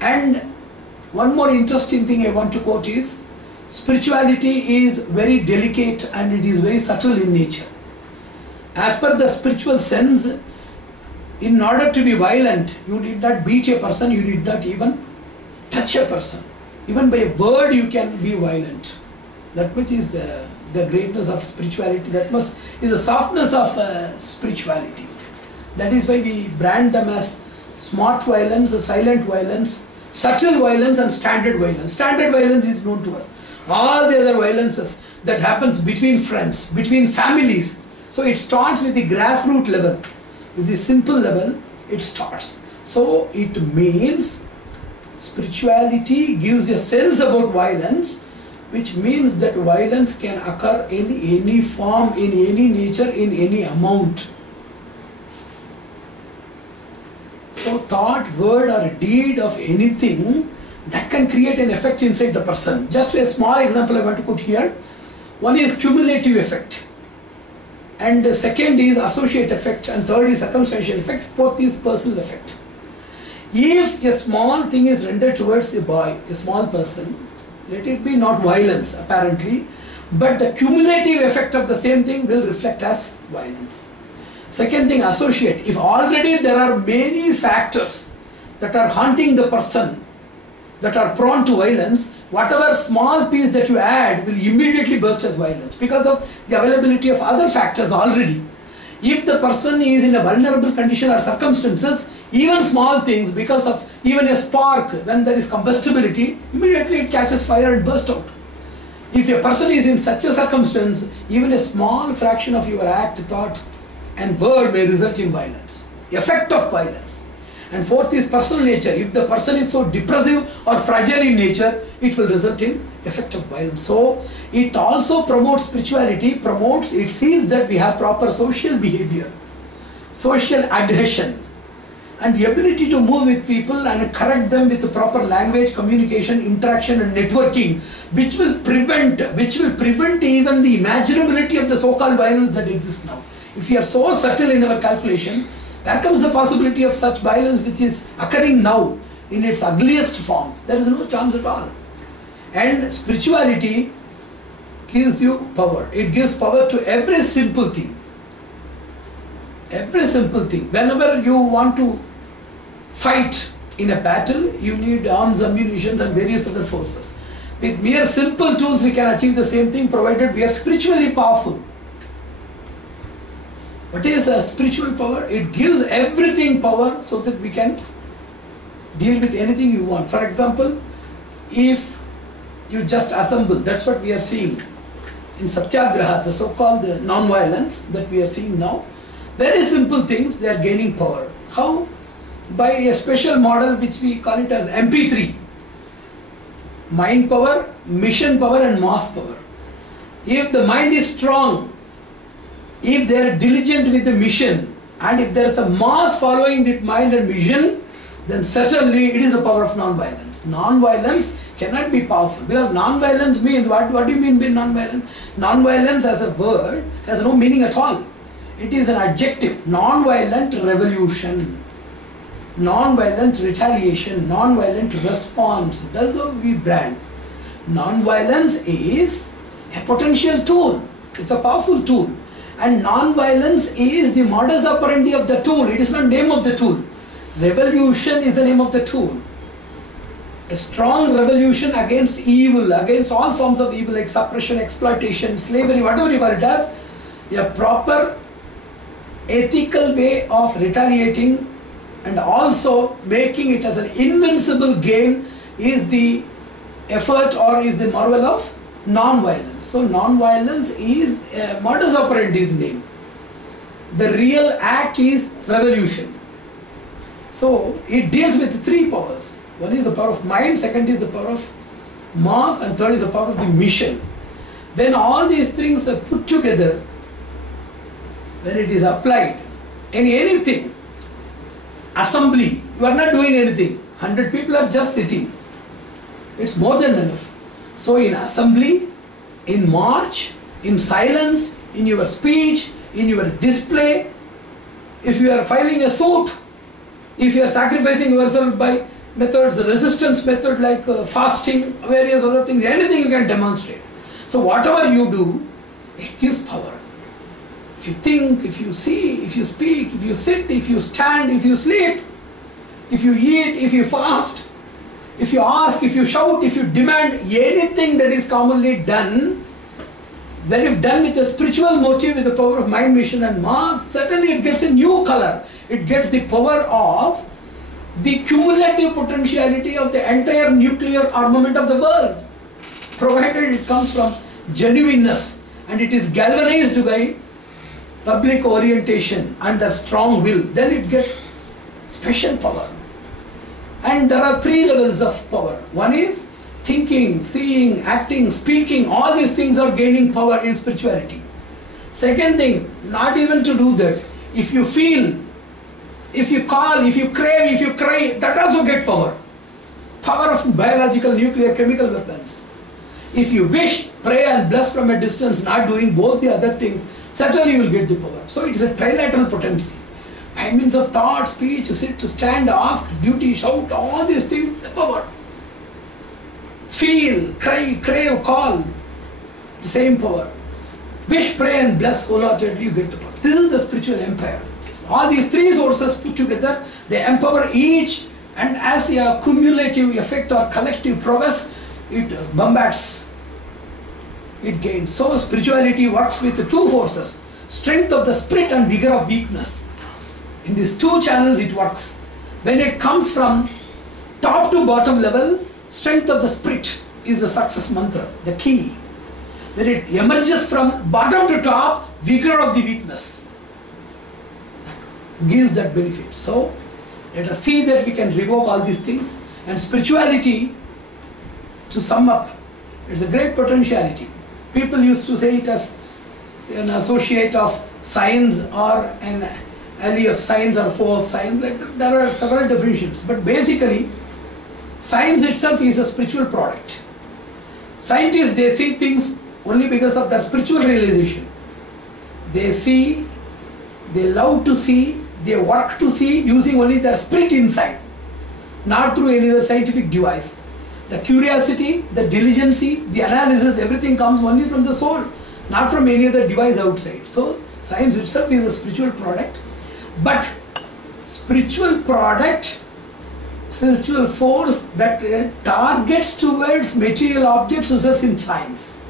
And one more interesting thing I want to quote is, spirituality is very delicate and it is very subtle in nature. As per the spiritual sense, in order to be violent, you did not beat a person, you did not even touch a person. Even by a word you can be violent. That much is the greatness of spirituality. That much is the softness of spirituality. That is why we brand them as smart violence, silent violence, subtle violence and standard violence. Standard violence is known to us. All the other violences that happens between friends, between families. So it starts with the grassroots level, with the simple level it starts. So it means spirituality gives a sense about violence, which means that violence can occur in any form, in any nature, in any amount. So thought, word or deed of anything that can create an effect inside the person. Just a small example I want to put here. One is cumulative effect, and the second is associate effect, and third is circumstantial effect. Fourth is personal effect. If a small thing is rendered towards a boy, a small person, let it be not violence apparently, but the cumulative effect of the same thing will reflect as violence. Second thing, associate. If already there are many factors that are haunting the person, that are prone to violence, whatever small piece that you add will immediately burst as violence because of the availability of other factors already. If the person is in a vulnerable condition or circumstances, even small things, because of even a spark, when there is combustibility, immediately it catches fire and bursts out. If a person is in such a circumstance, even a small fraction of your act, thought and word may result in violence, effect of violence. And fourth is personal nature. If the person is so depressive or fragile in nature, it will result in effect of violence. So it also promotes spirituality, it sees that we have proper social behavior, social adhesion, and the ability to move with people and correct them with the proper language, communication, interaction and networking, which will prevent even the imaginability of the so-called violence that exists now. If we are so subtle in our calculation, where comes the possibility of such violence which is occurring now in its ugliest forms? There is no chance at all. And spirituality gives you power. It gives power to every simple thing. Every simple thing. Whenever you want to fight in a battle, you need arms, ammunition and various other forces. With mere simple tools we can achieve the same thing, provided we are spiritually powerful. What is a spiritual power? It gives everything power so that we can deal with anything you want. For example, if you just assemble, that's what we are seeing in Satyagraha, the so-called non-violence that we are seeing now. Very simple things, they are gaining power. How? By a special model which we call it as MP3. Mind power, mission power and mass power. If the mind is strong, if they are diligent with the mission, and if there is a mass following that mind and mission, then certainly it is the power of non-violence. Non-violence cannot be powerful, because non-violence means, what do you mean by non-violence? Non-violence as a word has no meaning at all. It is an adjective. Non-violent revolution, non-violent retaliation, non-violent response. That's what we brand. Non-violence is a potential tool. It's a powerful tool. And non-violence is the modus operandi of the tool. It is not name of the tool. Revolution is the name of the tool. A strong revolution against evil, against all forms of evil like suppression, exploitation, slavery, whatever you call it as, a proper ethical way of retaliating and also making it as an invincible gain is the effort or is the marvel of non-violence. So non-violence is modus operandi's name. The real act is revolution. So it deals with three powers. One is the power of mind, second is the power of mass, and third is the power of the mission. When all these things are put together, when it is applied in anything, assembly, you are not doing anything, 100 people are just sitting, it's more than enough. So in assembly, in march, in silence, in your speech, in your display, if you are filing a suit, if you are sacrificing yourself by methods, resistance method like fasting, various other things, anything you can demonstrate. So whatever you do, it gives power. If you think, if you see, if you speak, if you sit, if you stand, if you sleep, if you eat, if you fast, if you ask, if you shout, if you demand, anything that is commonly done, then if done with a spiritual motive, with the power of mind, mission and mass, certainly it gets a new color. It gets the power of the cumulative potentiality of the entire nuclear armament of the world, provided it comes from genuineness and it is galvanized by public orientation and a strong will. Then it gets special power. And there are 3 levels of power. One is thinking, seeing, acting, speaking. All these things are gaining power in spirituality. Second thing, not even to do that. If you feel, if you call, if you crave, if you cry, that also get power. Power of biological, nuclear, chemical weapons. If you wish, pray and bless from a distance, not doing both the other things, certainly you will get the power. So it is a trilateral potency. By means of thought, speech, sit, stand, ask, duty, shout, all these things, the power. Feel, cry, crave, call, the same power. Wish, pray and bless wholeheartedly, you get the power. This is the spiritual empire. All these 3 sources put together, they empower each, and as a cumulative effect or collective prowess, it bombards, it gains. So spirituality works with the 2 forces, strength of the spirit and vigor of weakness. In these 2 channels it works. When it comes from top to bottom level, strength of the spirit is the success mantra, the key. When it emerges from bottom to top, vigor of the weakness, that gives that benefit. So let us see that we can revoke all these things. And spirituality, to sum up, it's a great potentiality. People used to say it as an associate of science or an ally of science or foe of science. Like that. There are several definitions, but basically science itself is a spiritual product. Scientists, they see things only because of their spiritual realization. They see, they love to see, they work to see using only their spirit inside, not through any other scientific device. The curiosity, the diligence, the analysis, everything comes only from the soul, not from any other device outside. So science itself is a spiritual product, but spiritual product, spiritual force that targets towards material objects results in science.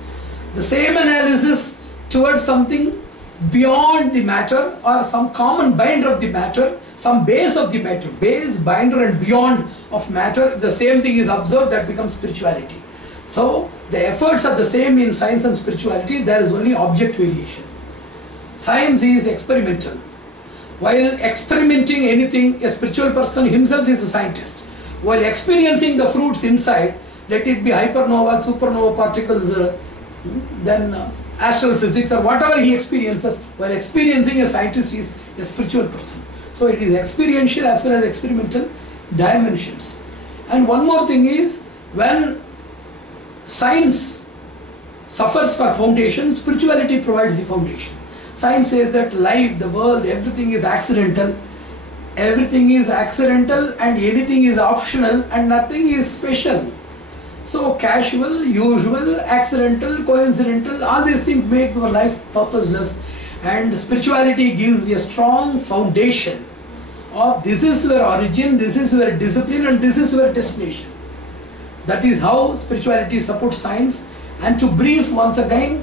The same analysis towards something beyond the matter or some common binder of the matter, some base of the matter, base, binder and beyond of matter, if the same thing is observed, that becomes spirituality. So the efforts are the same in science and spirituality, there is only object variation. Science is experimental. While experimenting anything, a spiritual person himself is a scientist. While experiencing the fruits inside, let it be hypernova, supernova particles, then astral physics or whatever he experiences, while experiencing, a scientist is a spiritual person. So it is experiential as well as experimental dimensions. And one more thing is, when science suffers for foundation, spirituality provides the foundation. Science says that life, the world, everything is accidental. Everything is accidental and anything is optional and nothing is special. So casual, usual, accidental, coincidental, all these things make your life purposeless, and spirituality gives a strong foundation of this is your origin, this is your discipline and this is your destination. That is how spirituality supports science. And to brief once again,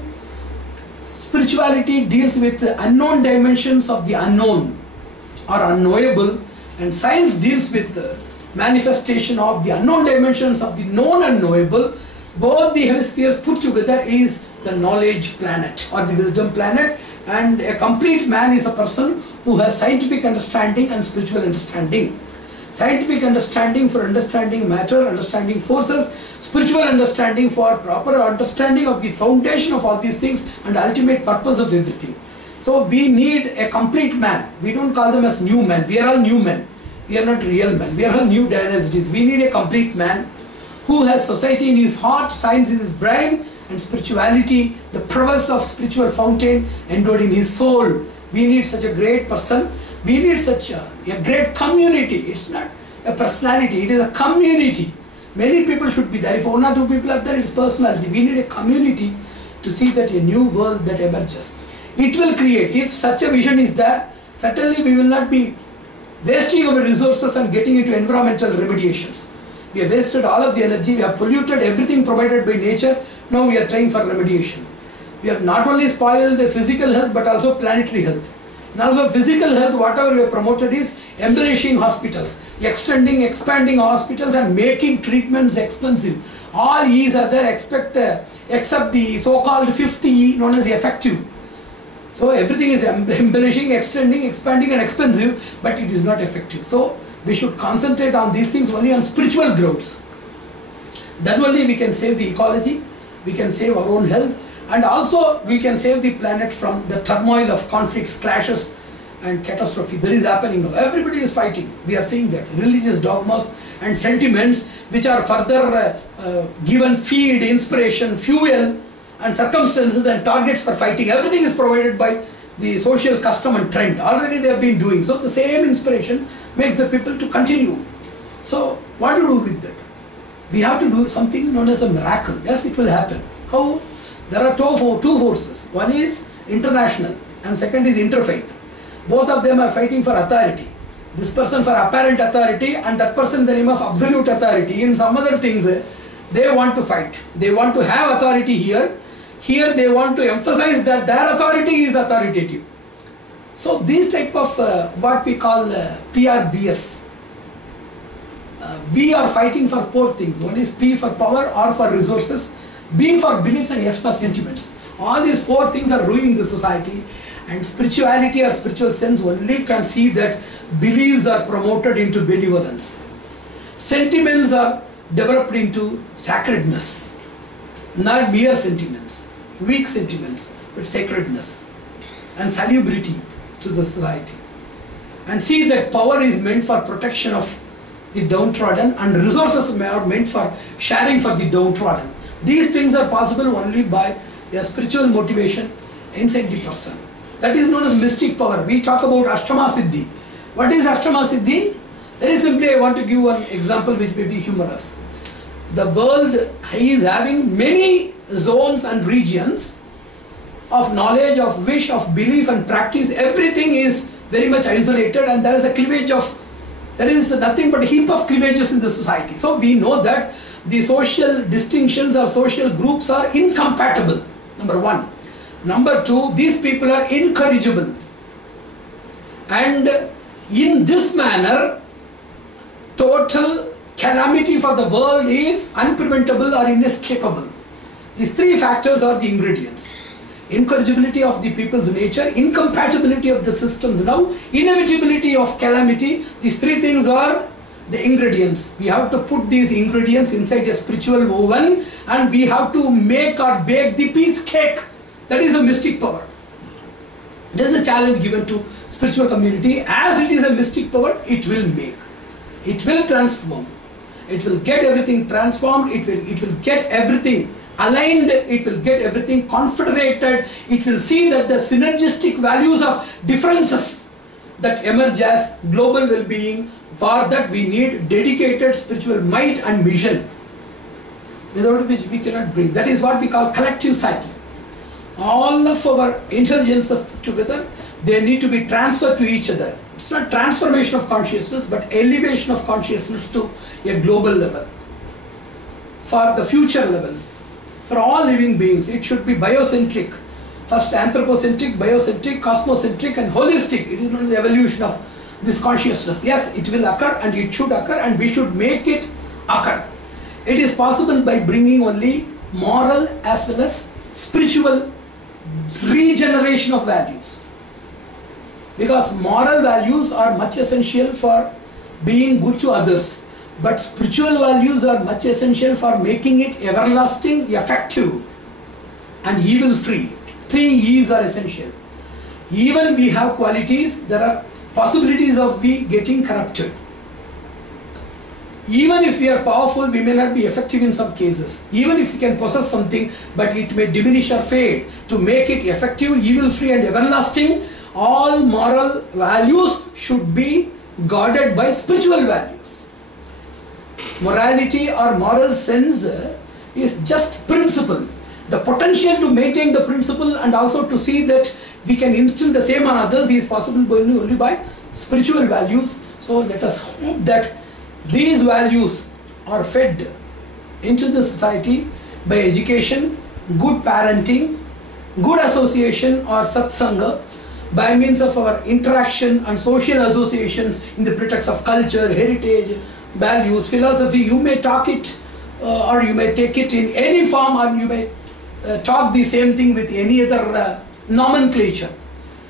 spirituality deals with the unknown dimensions of the unknown or unknowable, and science deals with the manifestation of the unknown dimensions of the known and knowable. Both the hemispheres put together is the knowledge planet or the wisdom planet, and a complete man is a person who has scientific understanding and spiritual understanding. Scientific understanding for understanding matter, understanding forces, spiritual understanding for proper understanding of the foundation of all these things and ultimate purpose of everything. So we need a complete man. We don't call them as new men. We are all new men. We are not real men. We are all new dynasties. We need a complete man who has society in his heart, science in his brain, and spirituality, the prowess of spiritual fountain endowed in his soul. We need such a great person. We need such a great community. It's not a personality, it is a community. Many people should be there. If one or two people are there, it's personality. We need a community to see that a new world that emerges. It will create, if such a vision is there, certainly we will not be wasting our resources and getting into environmental remediations. We have wasted all of the energy, we have polluted everything provided by nature, now we are trying for remediation. We have not only spoiled physical health but also planetary health. And also physical health, whatever we have promoted is embellishing hospitals, extending, expanding hospitals and making treatments expensive. All E's are there except the so-called fifth E known as effective. So everything is embellishing, extending, expanding and expensive, but it is not effective. So we should concentrate on these things only on spiritual grounds. Then only we can save the ecology, we can save our own health, and also we can save the planet from the turmoil of conflicts, clashes and catastrophe that is happening now. Everybody is fighting. We are seeing that. Religious dogmas and sentiments which are further given feed, inspiration, fuel and circumstances and targets for fighting. Everything is provided by the social custom and trend. Already they have been doing. So the same inspiration makes the people to continue. So what to do with that? We have to do something known as a miracle. Yes, it will happen. How? There are two forces. One is international and second is interfaith. Both of them are fighting for authority. This person for apparent authority and that person in the name of absolute authority. In some other things, they want to fight. They want to have authority here. Here they want to emphasize that their authority is authoritative. So these type of what we call PRBS. We are fighting for four things. One is P for power, R for resources, B for beliefs and S for sentiments. All these four things are ruining the society, and spirituality or spiritual sense only can see that beliefs are promoted into benevolence. Sentiments are developed into sacredness, not mere sentiments, weak sentiments, but sacredness and salubrity to the society. And see that power is meant for protection of the downtrodden and resources are meant for sharing for the downtrodden. These things are possible only by a spiritual motivation inside the person. That is known as mystic power. We talk about Ashtama Siddhi. What is Ashtama Siddhi? Very simply, I want to give one example which may be humorous. The world is having many zones and regions of knowledge, of wish, of belief and practice. Everything is very much isolated and there is a cleavage of, there is nothing but a heap of cleavages in the society. So we know that the social distinctions or social groups are incompatible, number one. Number two, these people are incorrigible. And in this manner, total calamity for the world is unpreventable or inescapable. These three factors are the ingredients. Incorrigibility of the people's nature, incompatibility of the systems now, inevitability of calamity. These three things are the ingredients. We have to put these ingredients inside a spiritual oven and we have to make or bake the peace cake. That is a mystic power. This is a challenge given to spiritual community. As it is a mystic power, it will make. It will transform. It will get everything transformed. It will get everything aligned. It will get everything confederated. It will see that the synergistic values of differences that emerge as global well-being. For that we need dedicated spiritual might and mission, without which we cannot bring. That is what we call collective psyche. All of our intelligences put together, they need to be transferred to each other. It's not transformation of consciousness, but elevation of consciousness to a global level. For the future level, for all living beings, it should be biocentric. First anthropocentric, biocentric, cosmocentric and holistic. It is not the evolution of this consciousness. Yes, it will occur and it should occur and we should make it occur. It is possible by bringing only moral as well as spiritual regeneration of values. Because moral values are much essential for being good to others. But spiritual values are much essential for making it everlasting, effective and evil free. Three E's are essential. Even we have qualities, there are possibilities of we getting corrupted. Even if we are powerful, we may not be effective in some cases. Even if we can possess something, but it may diminish or fade. To make it effective, evil-free and everlasting, all moral values should be guarded by spiritual values. Morality or moral sense is just principle. The potential to maintain the principle and also to see that we can instill the same on others is possible only by spiritual values. So let us hope that these values are fed into the society by education, good parenting, good association or satsanga, by means of our interaction and social associations in the pretext of culture, heritage, values, philosophy. You may talk it or you may take it in any form, or you may talk the same thing with any other nomenclature.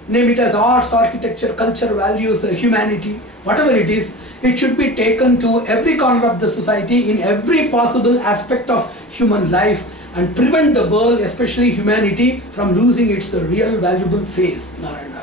Name it as arts, architecture, culture, values, humanity, whatever it is. It should be taken to every corner of the society in every possible aspect of human life and prevent the world, especially humanity, from losing its real valuable phase. Narayana.